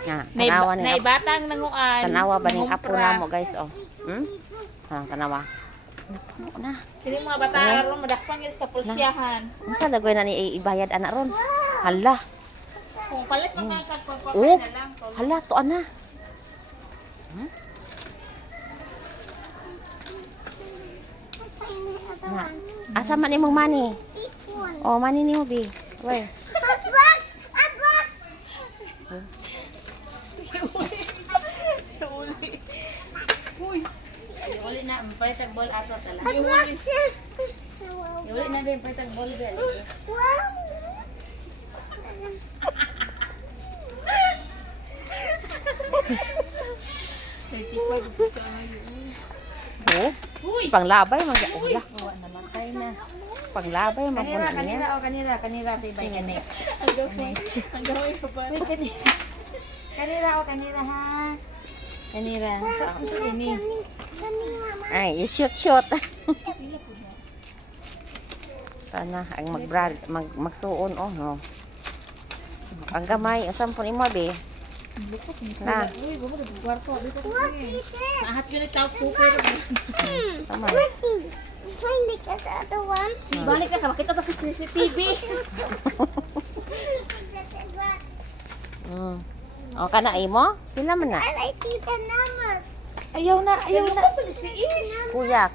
Nga, tanawa ni Naibatang nanguan. tanawa ba ning apo nangumpra. namo guys oh. Ha, tanawa. Ano na? Kini mga bata aron madakpan gyud sa pulsyahan. Unsa dagoy na ni ibayad anak ron? Hala. Kung palit man man kag pagpapay Oh. na lang to. Hala to ana. Na. Asa man imong money? Oh, money ni mo bi. Where? Uli. Uy. Uli na, mpalitag ball ato tala. Uli. Uli na din, mpalitag ball bell. Oh. Panglabay man gyud. Hala. Uwa, namatay na. Panglabay man Kanira, po niya. kanira, tibay ka ni. Ang gawin ko ba? Kanira ha. Kanira. Saan sa ini? Ay, you shoot. Tana ang magsuon oh no. Ang gamay, usan po imo be? Na, Uy, bumo na kwarto. Dito ko ni. Nahat yun itaw po ko. tama. Balik ka makita to sa CCTV. O kana imo? Pila man na? Ayaw na. Si Ish. Kuya.